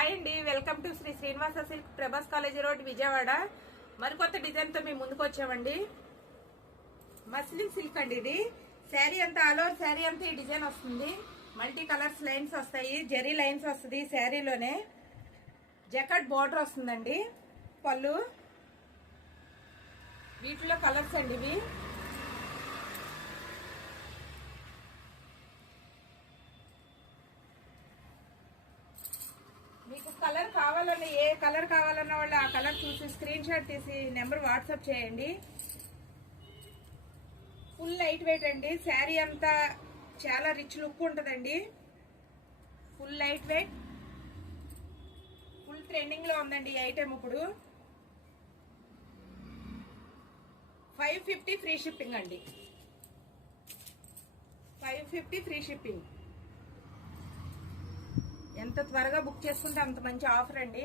Hi అండి, welcome to Shri Srinivasa silk Prabhas college road Vijayawada. మరికొత్త design తో మేము ముందుకు వచ్చామండి. మస్లిన్ సిల్క్ అండి. ఇది శారీ అంతా ఆల్ ఓవర్ శారీ అంతా ఈ డిజైన్ వస్తుంది. మల్టీ కలర్స్ లైన్స్ వస్తాయి, జెరీ లైన్స్ వస్తుంది. శారీలోనే జకాట్ బోర్డర్ వస్తుందండి. పళ్ళు వీటిలో కలర్స్ అండి. ఇవి మీకు కలర్ కావాలన్న ఏ కలర్ కావాలన్న వాళ్ళు ఆ కలర్ చూసి స్క్రీన్ షాట్ తీసి నెంబర్ వాట్సాప్ చేయండి. ఫుల్ లైట్ వెయిట్ అండి. శారీ అంతా చాలా రిచ్ లుక్ ఉంటుందండి. Full light weight, full trending లో ఉందండి ఈ ఐటెం. ఇప్పుడు 550 ఫ్రీ షిప్పింగ్ అండి. 550 ఫ్రీ షిప్పింగ్. ఎంత త్వరగా బుక్ చేసుకుంటే అంత మంచి ఆఫర్ అండి.